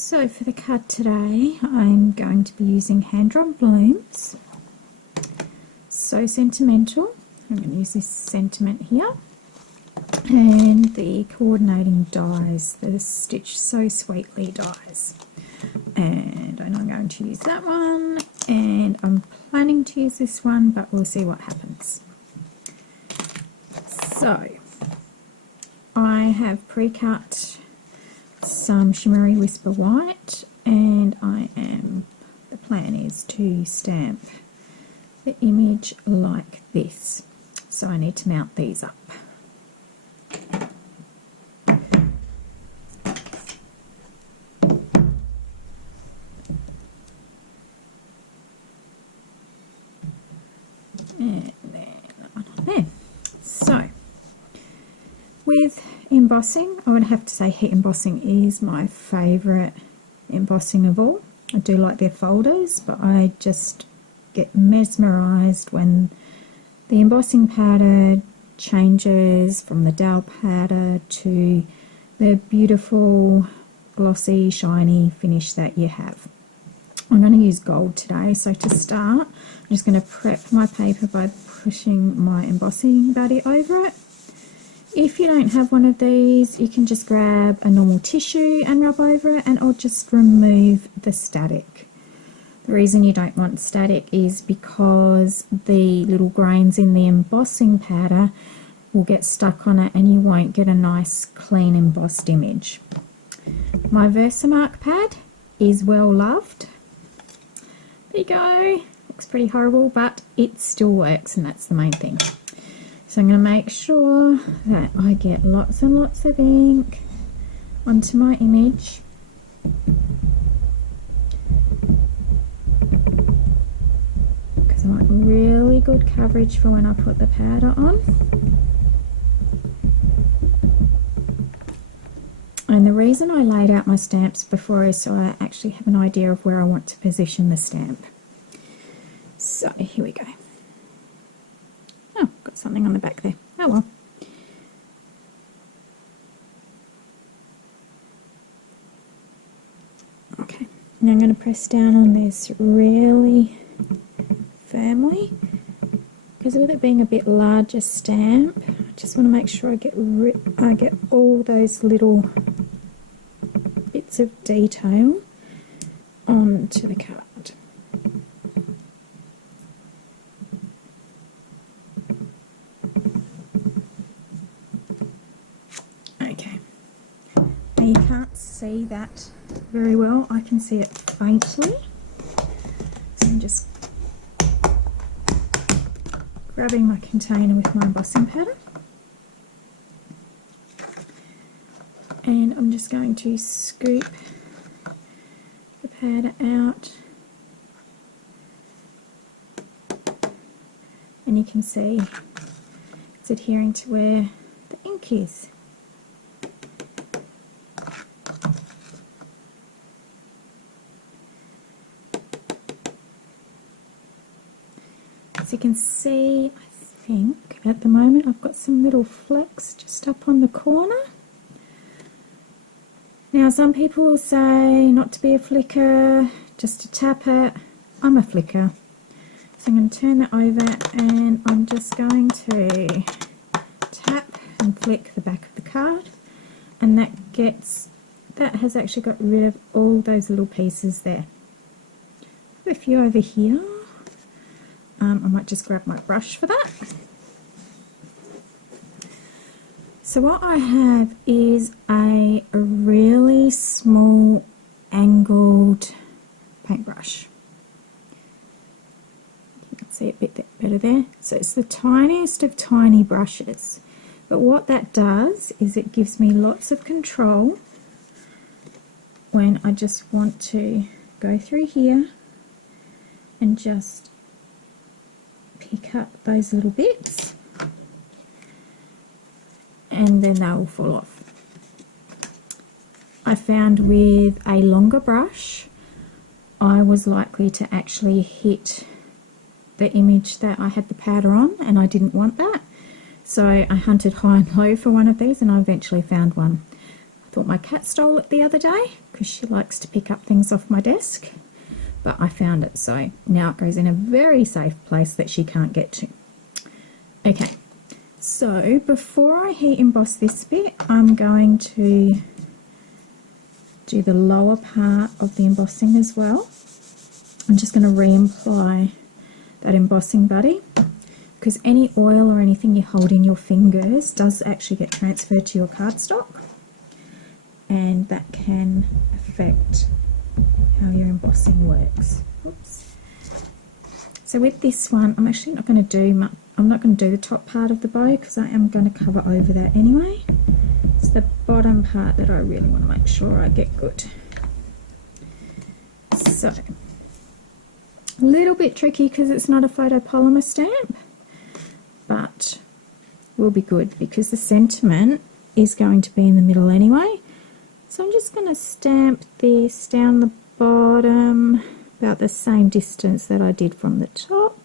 So for the card today, I'm going to be using hand-drawn blooms. So sentimental. I'm going to use this sentiment here. And the coordinating dies, the Stitch So Sweetly dies. And I know I'm going to use that one, and I'm planning to use this one, but we'll see what happens. So I have pre-cut some Shimmery Whisper White, and the plan is to stamp the image like this. So I need to mount these up. And then that one on there. So with embossing, I would have to say heat embossing is my favourite embossing of all. I do like their folders, but I just get mesmerised when the embossing powder changes from the dowel powder to the beautiful glossy shiny finish that you have. I'm going to use gold today, so to start I'm just going to prep my paper by pushing my embossing buddy over it. If you don't have one of these, you can just grab a normal tissue and rub over it, and it'll just remove the static. The reason you don't want static is because the little grains in the embossing powder will get stuck on it and you won't get a nice clean embossed image. My Versamark pad is well loved. There you go. Looks pretty horrible, but it still works, and that's the main thing. So I'm going to make sure that I get lots and lots of ink onto my image. Because I want really good coverage for when I put the powder on. And the reason I laid out my stamps before is so I actually have an idea of where I want to position the stamp. So here we go. Oh, got something on the back there. Oh well. Okay, now I'm going to press down on this really firmly, because with it being a bit larger stamp, I just want to make sure I get all those little bits of detail onto the card. Okay, now you can't see that very well, I can see it faintly, so I'm just grabbing my container with my embossing powder, and I'm just going to scoop the powder out, and you can see it's adhering to where the ink is. As you can see, I think at the moment I've got some little flecks just up on the corner. Now some people will say not to be a flicker, just to tap it. I'm a flicker. So I'm going to turn that over, and I'm just going to tap and flick the back of the card, and that has actually got rid of all those little pieces there. A few over here. I might just grab my brush for that. So what I have is a really small angled paintbrush. You can see it a bit better there. So it's the tiniest of tiny brushes. But what that does is it gives me lots of control when I just want to go through here and just pick up those little bits, and then they will fall off. I found with a longer brush I was likely to actually hit the image that I had the powder on, and I didn't want that, so I hunted high and low for one of these, and I eventually found one. Thought my cat stole it the other day because she likes to pick up things off my desk, but I found it, so now it goes in a very safe place that she can't get to. Okay, so before I heat emboss this bit, I'm going to do the lower part of the embossing as well. I'm just going to re-apply that embossing buddy, because any oil or anything you hold in your fingers does actually get transferred to your cardstock, and that can affect how your embossing works. Oops. So with this one, I'm actually not going to do I'm not going to do the top part of the bow because I am going to cover over that anyway. It's the bottom part that I really want to make sure I get good. So, a little bit tricky because it's not a photopolymer stamp, but will be good because the sentiment is going to be in the middle anyway. So I'm just going to stamp this down the bottom about the same distance that I did from the top.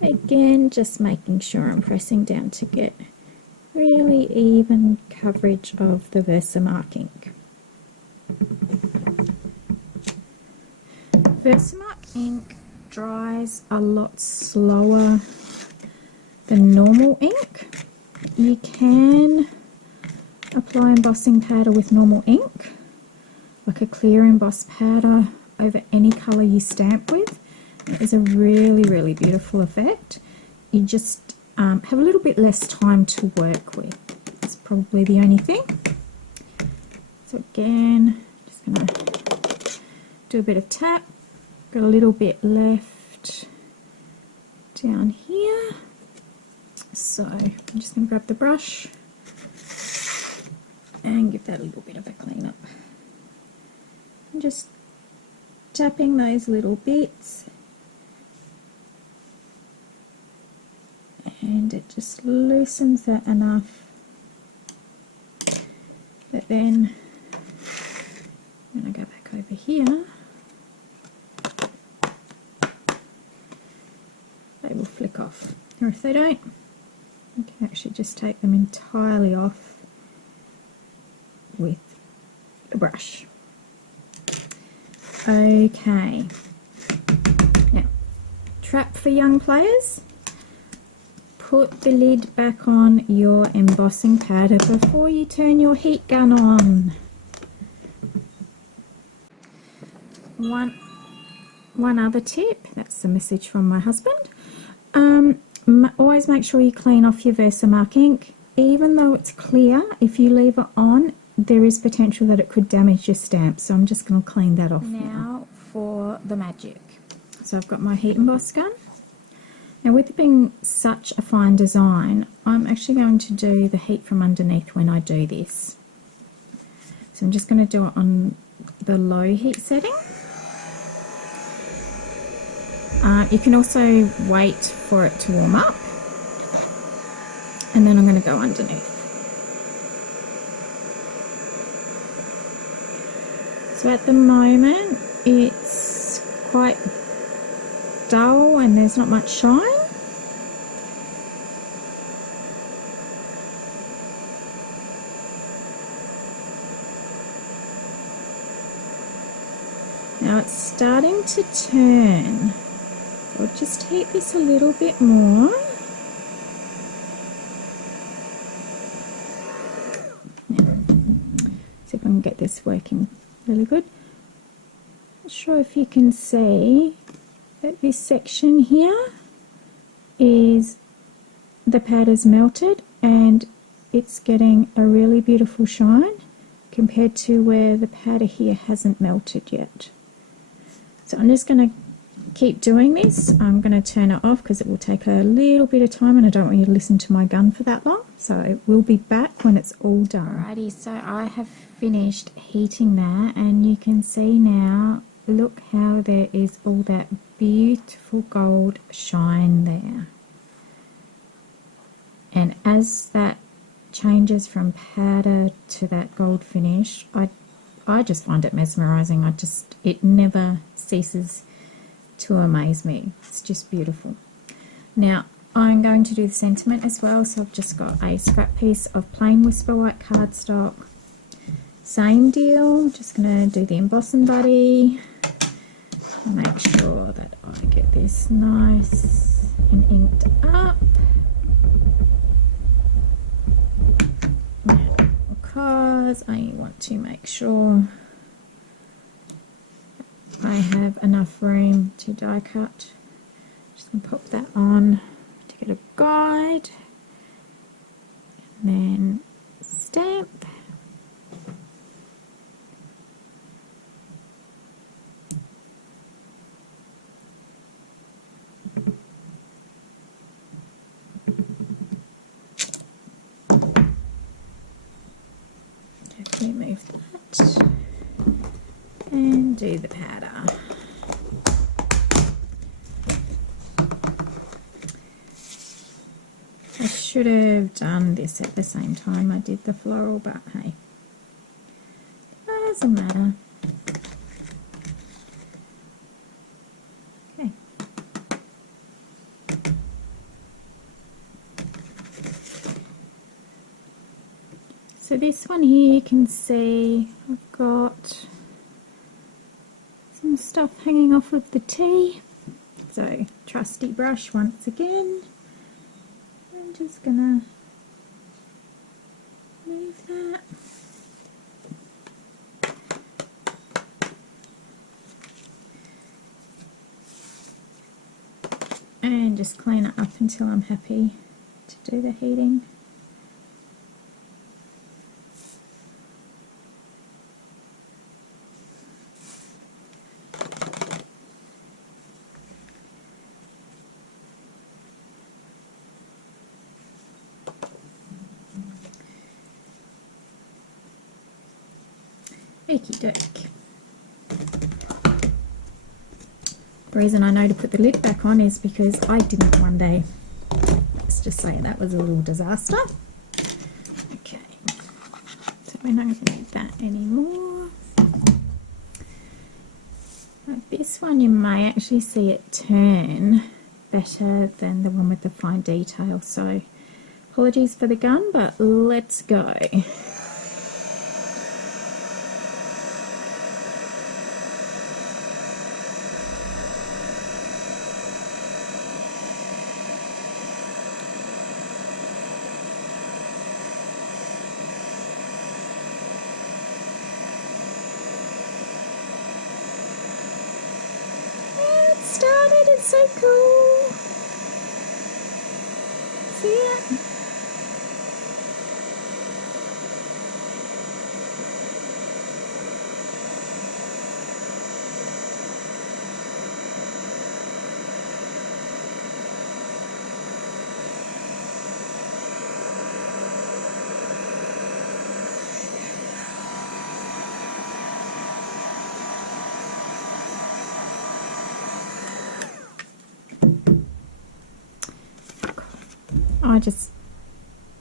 Again, just making sure I'm pressing down to get really even coverage of the Versamark ink. Versamark ink dries a lot slower than normal ink. You can apply embossing powder with normal ink, like a clear emboss powder over any colour you stamp with. It is a really, really beautiful effect. You just have a little bit less time to work with. That's probably the only thing. So again, just going to do a bit of tap. Got a little bit left down here. So I'm just going to grab the brush and give that a little bit of a clean up. And just tapping those little bits. And it just loosens that enough that then when I go back over here, they will flick off. Or if they don't, you can actually just take them entirely off with the brush. Okay, now trap for young players. Put the lid back on your embossing powder before you turn your heat gun on. One other tip, that's the message from my husband. Always make sure you clean off your Versamark ink. Even though it's clear, if you leave it on, there is potential that it could damage your stamp. So I'm just going to clean that off now. For the magic. So I've got my heat emboss gun. Now with it being such a fine design, I'm actually going to do the heat from underneath when I do this. So I'm just going to do it on the low heat setting. You can also wait for it to warm up, and then I'm going to go underneath. So at the moment it's quite dull and there's not much shine. Now it's starting to turn. So I'll just heat this a little bit more. Now, see if I can get this working really good. Not sure if you can see that this section here is the powder's melted and it's getting a really beautiful shine compared to where the powder here hasn't melted yet. So I'm just going to keep doing this. I'm going to turn it off because it will take a little bit of time and I don't want you to listen to my gun for that long. So we'll be back when it's all done. Alrighty, so I have finished heating that and you can see now, look how there is all that beautiful gold shine there. And as that changes from powder to that gold finish, I just find it mesmerizing. It never ceases to amaze me. It's just beautiful. Now I'm going to do the sentiment as well, so I've just got a scrap piece of plain Whisper White cardstock. Same deal, just going to do the embossing buddy. Make sure that I get this nice and inked up. Because I want to make sure I have enough room to die cut. Just going to pop that on to get a guide, and then stamp. Remove that and do the powder. I should have done this at the same time I did the floral, but hey, doesn't matter. Okay. So this one here, you can see I've got some stuff hanging off of the tea. So trusty brush once again. I'm just gonna move that. And just clean it up until I'm happy to do the heating. Okie doke. The reason I know to put the lid back on is because I didn't one day. Let's just say that was a little disaster. Okay, so we're not going to need that anymore. This one you may actually see it turn better than the one with the fine detail, so apologies for the gun, but let's go. Started, it's so cool. See it?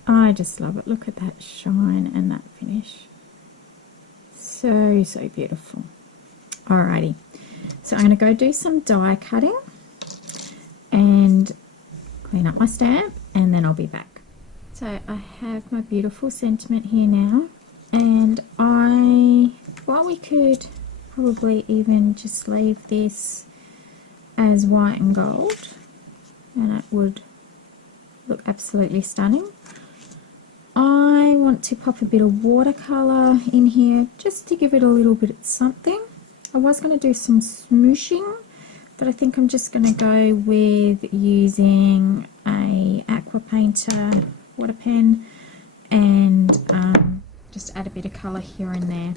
I just love it. Look at that shine and that finish. So beautiful. Alrighty, so I'm going to go do some die cutting and clean up my stamp, and then I'll be back. So I have my beautiful sentiment here now, and well, we could probably even just leave this as white and gold, and it would look absolutely stunning. I want to pop a bit of watercolour in here just to give it a little bit of something. I was going to do some smooshing, but I think I'm just going to go with using a aqua painter water pen and just add a bit of colour here and there.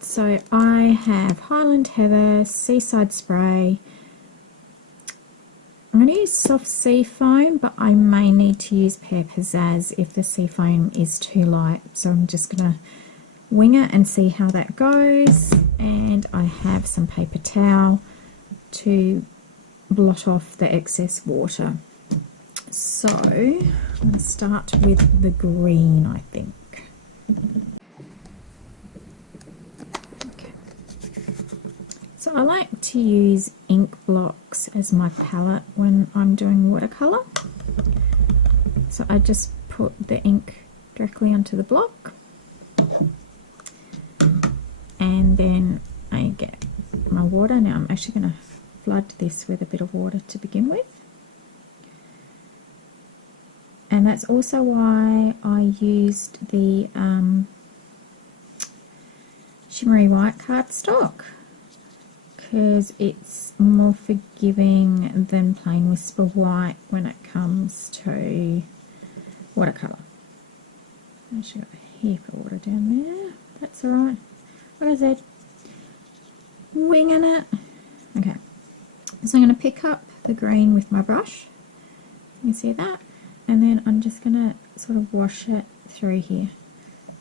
So I have Highland Heather, Seaside Spray. I'm going to use soft sea foam, but I may need to use Pear Pizzazz if the sea foam is too light. So I'm just going to wing it and see how that goes. And I have some paper towel to blot off the excess water. So I'm going to start with the green, I think. Okay. So I like to use ink blocks as my palette when I'm doing watercolour. So I just put the ink directly onto the block, and then I get my water. Now I'm actually going to flood this with a bit of water to begin with. And that's also why I used the shimmery white cardstock, because it's more forgiving than plain Whisper White when it comes to watercolour. I actually got a heap of water down there. That's alright. Like I said, winging it. Okay, so I'm going to pick up the green with my brush. You can see that. And then I'm just going to sort of wash it through here.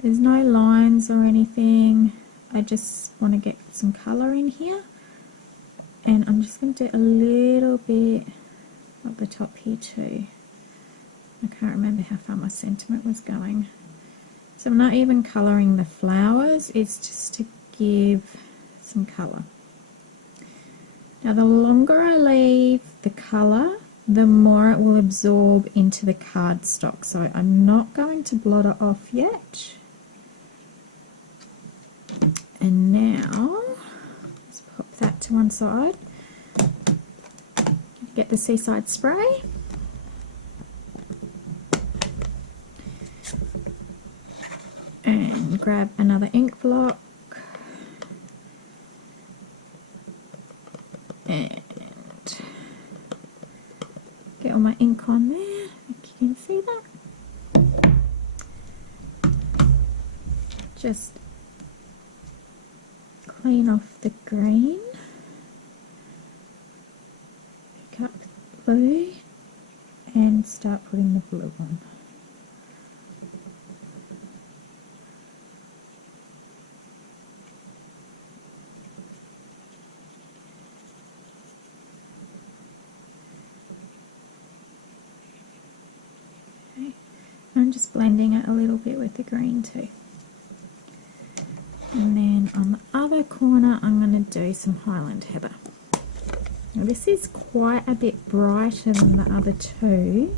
There's no lines or anything. I just want to get some colour in here. And I'm just going to do a little bit at the top here too. I can't remember how far my sentiment was going. So I'm not even colouring the flowers, it's just to give some colour. Now the longer I leave the colour, the more it will absorb into the cardstock. So I'm not going to blot it off yet. And now, let's pop that to one side. Get the Seaside spray. And grab another ink block. And get all my ink on there. I think you can see that. Just clean off the green. Pick up the blue and start putting the blue on. I'm just blending it a little bit with the green too. And then on the other corner I'm going to do some Highland Heather. Now this is quite a bit brighter than the other two,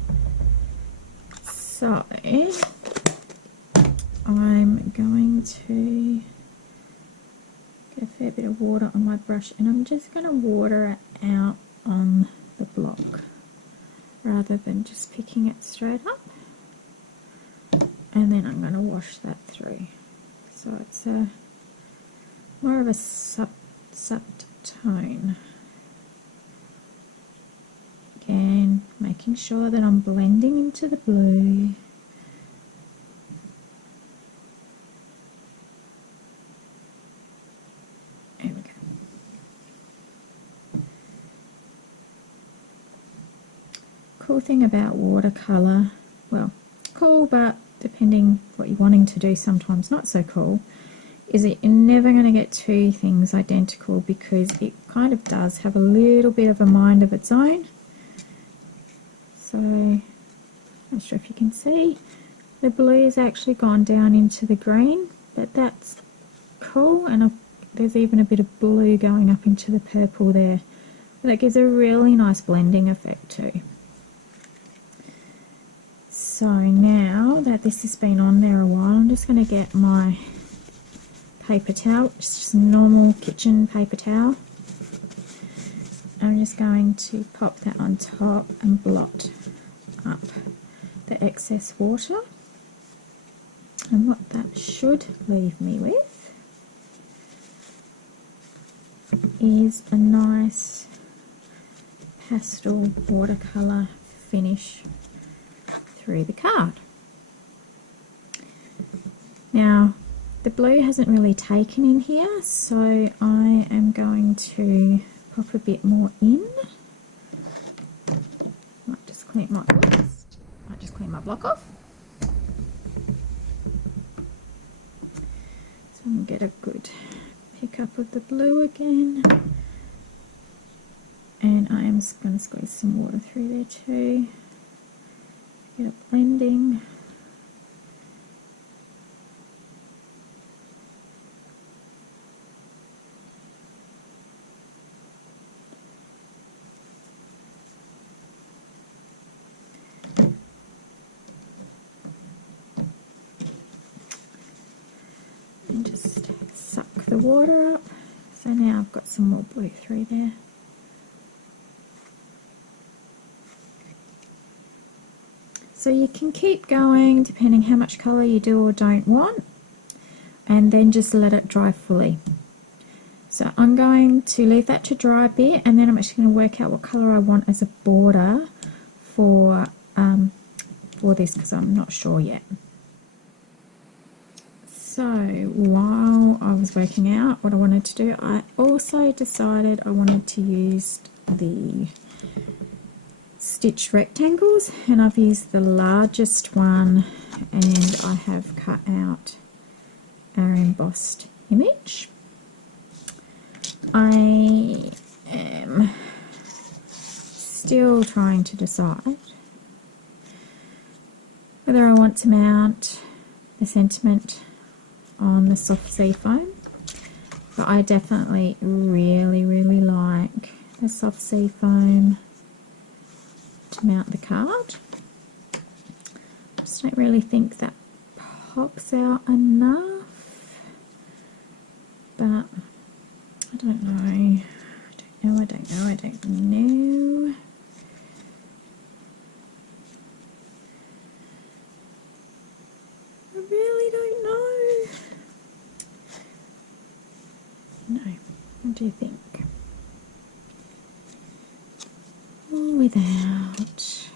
so I'm going to get a fair bit of water on my brush, and I'm just going to water it out on the block rather than just picking it straight up. And then I'm going to wash that through. So it's a more of a subtle tone. Again, making sure that I'm blending into the blue. There we go. Cool thing about watercolour, well, cool, but depending what you're wanting to do, sometimes not so cool, is that you're never going to get two things identical, because it kind of does have a little bit of a mind of its own. So, not sure if you can see, the blue has actually gone down into the green, but that's cool, and there's even a bit of blue going up into the purple there. That gives a really nice blending effect too. So now that this has been on there a while, I'm just going to get my paper towel, just a normal kitchen paper towel. I'm just going to pop that on top and blot up the excess water. And what that should leave me with is a nice pastel watercolour finish through the card. Now the blue hasn't really taken in here, so I am going to pop a bit more in. Might just clean my block off. So I'm going to get a good pick up of the blue again, and I am just going to squeeze some water through there too. Get it blending. and just suck the water up. So now I've got some more blue through there. So you can keep going depending how much colour you do or don't want, and then just let it dry fully. So I'm going to leave that to dry a bit, and then I'm actually going to work out what colour I want as a border for this, because I'm not sure yet. So while I was working out what I wanted to do, I also decided I wanted to use the stitched rectangles, and I've used the largest one, and I have cut out our embossed image. I am still trying to decide whether I want to mount the sentiment on the soft sea foam, but I definitely really like the soft sea foam to mount the card. I just don't really think that pops out enough, but I don't know. I don't know. I really don't know. No, what do you think? Or without?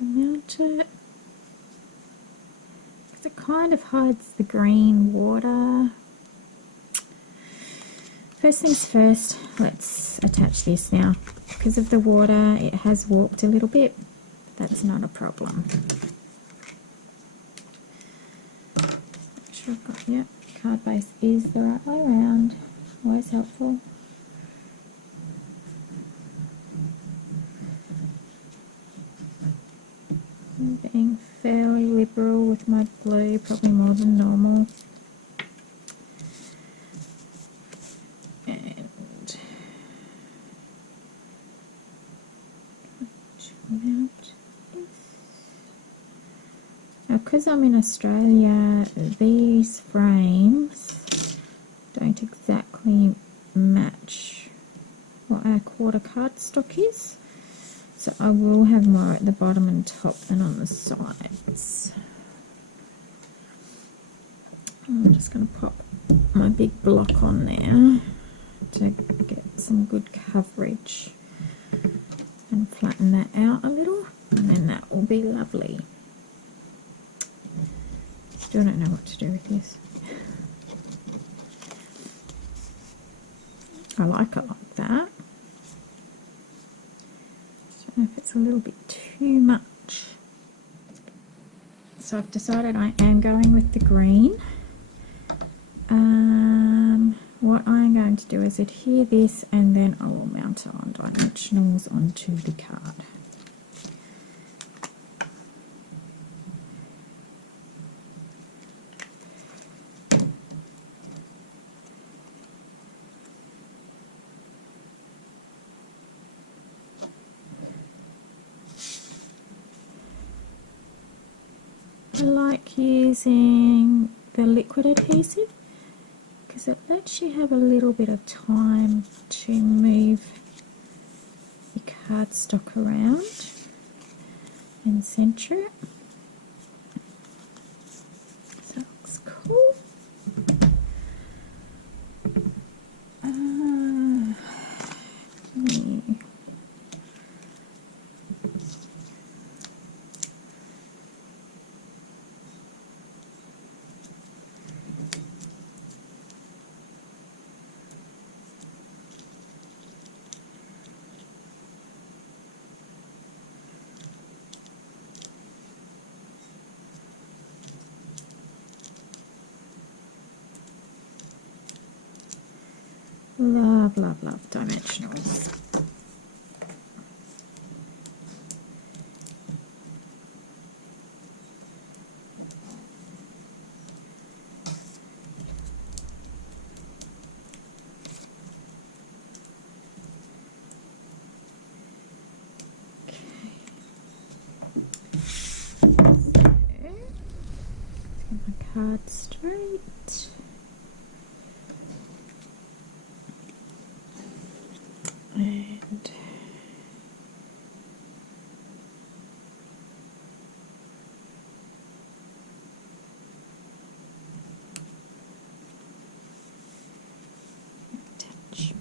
Mount it. Because it kind of hides the green water. First things first, let's attach this now. Because of the water, it has warped a little bit. That's not a problem. Make sure I've got, yeah, card base is the right way around. Always helpful. I'm being fairly liberal with my blue, probably more than normal. Now, because I'm in Australia, these frames don't exactly match what our quarter cardstock is, so I will have more at the bottom and top than on the sides. I'm just going to pop my big block on there to get some good coverage and flatten that out a little, and then that will be lovely. Still don't know what to do with this. I like it like that. Just don't know if it's a little bit too much. So I've decided I am going with the green. What I'm going to do is adhere this, and then I will mount it on dimensionals onto the card. I like using the liquid adhesive because it lets you have a little bit of time to move your cardstock around and centre it. So that looks cool. Love, love, love dimensionals. card straight. And touch.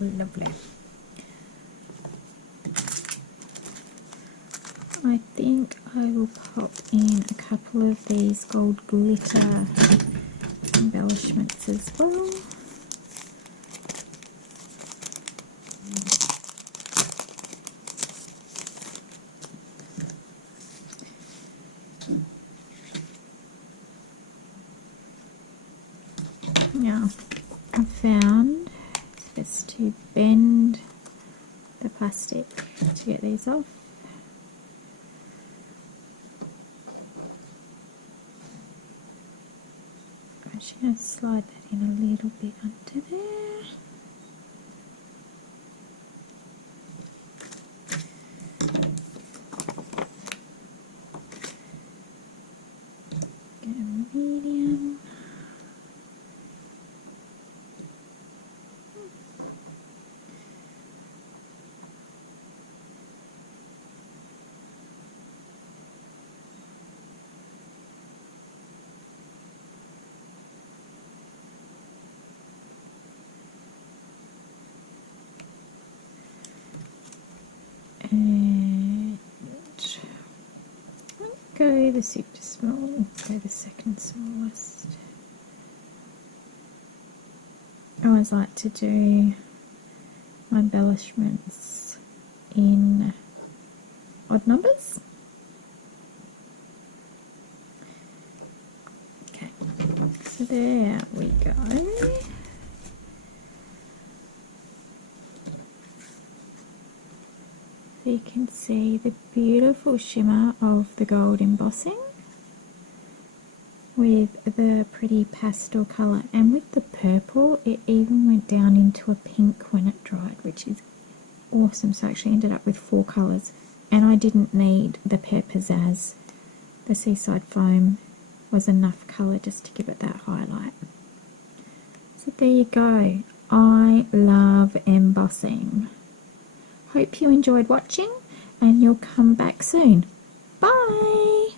Lovely. I think I will pop in a couple of these gold glitter embellishments as well. Now, I found it's best to bend the plastic to get these off. I'm just going to slide that in a little bit under there. Get a medium. And go the super small, go the second smallest. I always like to do my embellishments in odd numbers. Okay, so there we go. So you can see the beautiful shimmer of the gold embossing with the pretty pastel colour, and with the purple it even went down into a pink when it dried, which is awesome. So I actually ended up with 4 colours, and I didn't need the Pear Pizzazz. The Seaside Foam was enough colour just to give it that highlight. So there you go. I love embossing. Hope you enjoyed watching, and you'll come back soon. Bye!